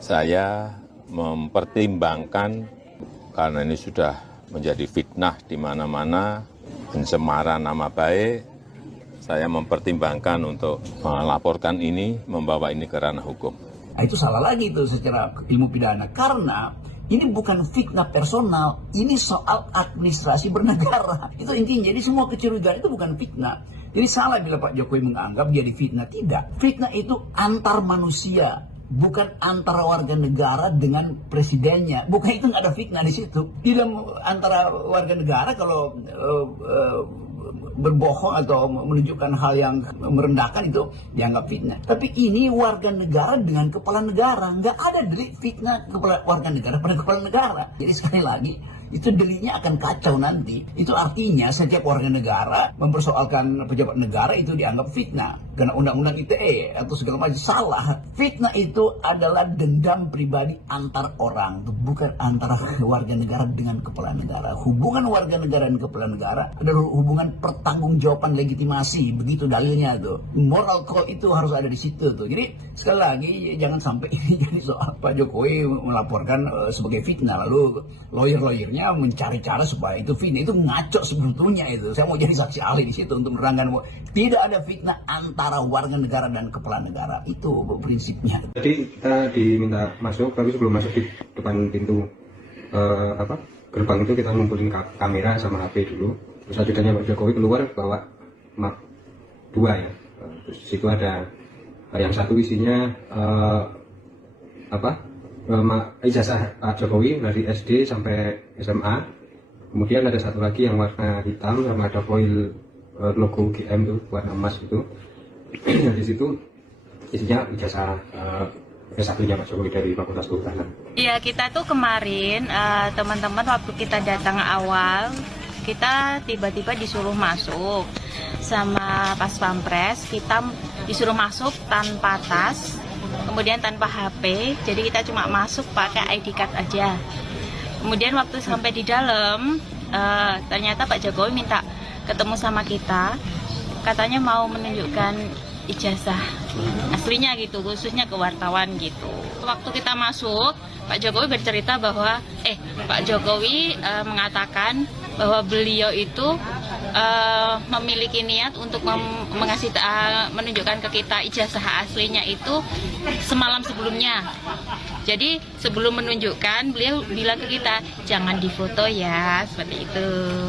Saya mempertimbangkan karena ini sudah menjadi fitnah di mana-mana, pencemaran nama baik, saya mempertimbangkan untuk melaporkan ini, membawa ini ke ranah hukum. Nah, itu salah lagi itu secara ilmu pidana, karena ini bukan fitnah personal, ini soal administrasi bernegara. Itu intinya. Jadi semua kecurigaan itu bukan fitnah. Jadi salah bila Pak Jokowi menganggap jadi fitnah. Tidak. Fitnah itu antar manusia, bukan antara warga negara dengan presidennya. Bukan, itu nggak ada fitnah di situ. Di dalam antara warga negara kalau berbohong atau menunjukkan hal yang merendahkan itu dianggap fitnah. Tapi ini warga negara dengan kepala negara. Nggak ada delik fitnah warga negara pada kepala negara. Jadi sekali lagi, itu deliknya akan kacau nanti. Itu artinya setiap warga negara mempersoalkan pejabat negara itu dianggap fitnah. Karena undang-undang ITE atau segala macam salah. Fitnah itu adalah dendam pribadi antar orang, bukan antara warga negara dengan kepala negara. Hubungan warga negara dan kepala negara adalah hubungan pertanggungjawaban legitimasi. Begitu dalilnya tuh. Moral call itu harus ada di situ tuh. Jadi sekali lagi jangan sampai ini jadi soal Pak Jokowi melaporkan sebagai fitnah, lalu lawyer-lawyernya mencari cara supaya itu fitnah. Itu ngaco sebetulnya itu. Saya mau jadi saksi ahli di situ untuk menerangkan bahwa tidak ada fitnah antara warga negara dan kepala negara. Itu prinsipnya. Jadi kita diminta masuk, tapi sebelum masuk di depan pintu gerbang itu kita ngumpulin kamera sama HP dulu. Terus ajudannya Pak Jokowi keluar bawa map 2 ya. Terus di situ ada yang satu isinya ijazah Pak Jokowi dari SD sampai SMA. Kemudian ada satu lagi yang warna hitam sama ada foil logo GM itu warna emas itu. Di situ isinya ijazah S1-nya Pak Jokowi dari Fakultas Kehutanan. Iya, kita tuh kemarin teman-teman waktu kita datang awal, kita tiba-tiba disuruh masuk sama Pas Pampres. Kita disuruh masuk tanpa tas, kemudian tanpa HP. Jadi kita cuma masuk pakai ID card aja. Kemudian waktu sampai di dalam, ternyata Pak Jokowi minta ketemu sama kita. Katanya mau menunjukkan ijazah aslinya gitu, khususnya ke wartawan gitu. Waktu kita masuk, Pak Jokowi bercerita bahwa Pak Jokowi mengatakan bahwa beliau itu memiliki niat untuk menunjukkan ke kita ijazah aslinya itu semalam sebelumnya. Jadi sebelum menunjukkan, beliau bilang ke kita, jangan difoto ya, seperti itu.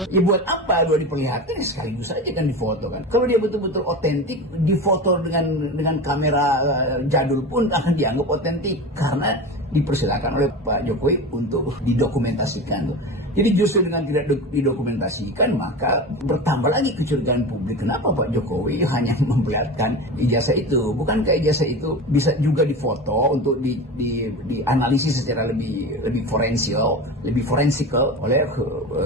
Ya buat apa dua diperlihatkan, sekaligus saja kan difoto kan. Kalau dia betul-betul otentik, difoto dengan kamera jadul pun akan dianggap otentik karena dipersilakan oleh Pak Jokowi untuk didokumentasikan. Jadi justru dengan tidak didokumentasikan, maka bertambah lagi kecurigaan publik. Kenapa Pak Jokowi hanya memperlihatkan ijazah itu? Bukankah ijazah itu bisa juga difoto untuk dianalisis secara lebih forensikal oleh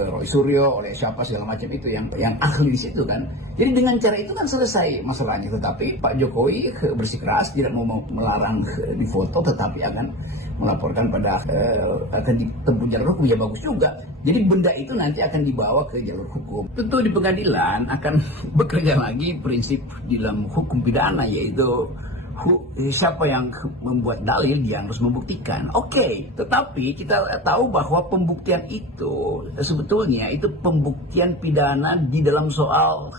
Roy Suryo, oleh siapa segala macam itu yang ahli di situ kan. Jadi dengan cara itu kan selesai masalahnya. Tetapi Pak Jokowi bersikeras tidak mau melarang difoto, tetapi akan melaporkan pada akan ditempuh jalur hukum. Ya bagus juga. Jadi benda itu nanti akan dibawa ke jalur hukum. Tentu di pengadilan akan bekerja lagi prinsip di dalam hukum pidana, yaitu siapa yang membuat dalil dia harus membuktikan. Oke, tetapi kita tahu bahwa pembuktian itu sebetulnya itu pembuktian pidana di dalam soal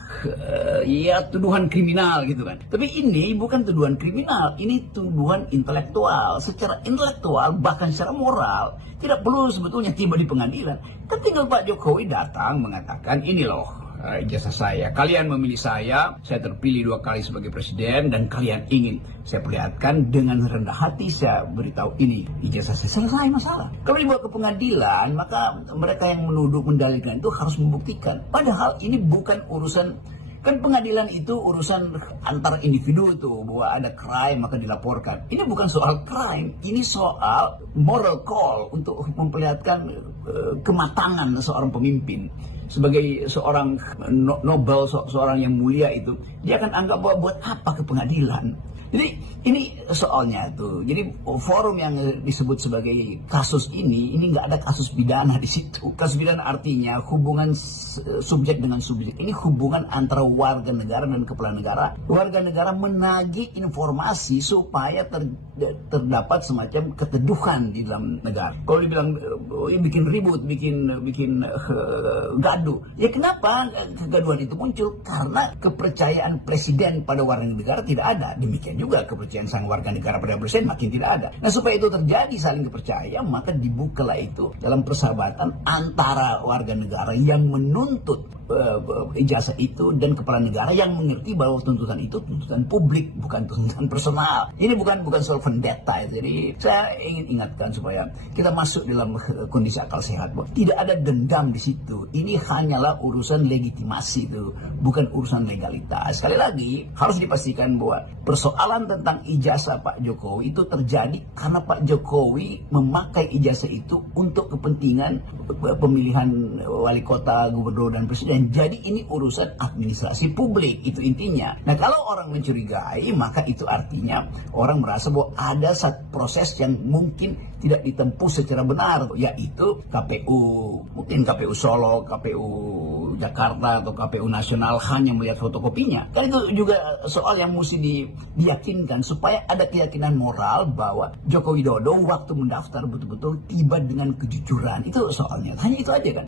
tuduhan kriminal gitu kan. Tapi ini bukan tuduhan kriminal, ini tuduhan intelektual. Secara intelektual bahkan secara moral tidak perlu sebetulnya tiba di pengadilan. Kan tinggal Pak Jokowi datang mengatakan, ini loh ijazah saya, kalian memilih saya terpilih 2 kali sebagai presiden dan kalian ingin saya perlihatkan, dengan rendah hati saya beritahu ini ijazah saya, selesai masalah. Kalau dibawa ke pengadilan, maka mereka yang menuduh mendalilkan itu harus membuktikan. Padahal ini bukan urusan, kan pengadilan itu urusan antar individu tuh, bahwa ada crime maka dilaporkan. Ini bukan soal crime, ini soal moral call untuk memperlihatkan kematangan seorang pemimpin. Sebagai seorang nobel, seorang yang mulia itu, dia akan anggap bahwa buat apa ke pengadilan? Jadi ini soalnya tuh. Jadi forum yang disebut sebagai kasus ini nggak ada kasus pidana di situ. Kasus pidana artinya hubungan subjek dengan subjek. Ini hubungan antara warga negara dan kepala negara. Warga negara menagih informasi supaya terdapat semacam keteduhan di dalam negara. Kalau dibilang bikin ribut, bikin gaduh, ya kenapa kegaduhan itu muncul? Karena kepercayaan presiden pada warga negara tidak ada. Demikian juga kepercayaan sang warga negara pada presiden makin tidak ada. Nah, supaya itu terjadi saling kepercayaan, maka dibukalah itu dalam persahabatan antara warga negara yang menuntut ijazah itu dan kepala negara yang mengerti bahwa tuntutan itu tuntutan publik, bukan tuntutan personal. Ini bukan soal vendetta. Jadi saya ingin ingatkan supaya kita masuk dalam kondisi akal sehat, bahwa tidak ada dendam di situ. Ini hanyalah urusan legitimasi itu, bukan urusan legalitas. Sekali lagi harus dipastikan bahwa persoalan tentang ijazah Pak Jokowi itu terjadi karena Pak Jokowi memakai ijazah itu untuk kepentingan pemilihan wali kota, gubernur, dan presiden. Jadi ini urusan administrasi publik, itu intinya. Nah, kalau orang mencurigai, maka itu artinya orang merasa bahwa ada satu proses yang mungkin tidak ditempuh secara benar, yaitu KPU, mungkin KPU Solo, KPU Jakarta, atau KPU Nasional hanya melihat fotokopinya. Kan itu juga soal yang mesti diyakinkan, supaya ada keyakinan moral bahwa Joko Widodo waktu mendaftar betul-betul tiba dengan kejujuran. Itu soalnya, hanya itu aja kan.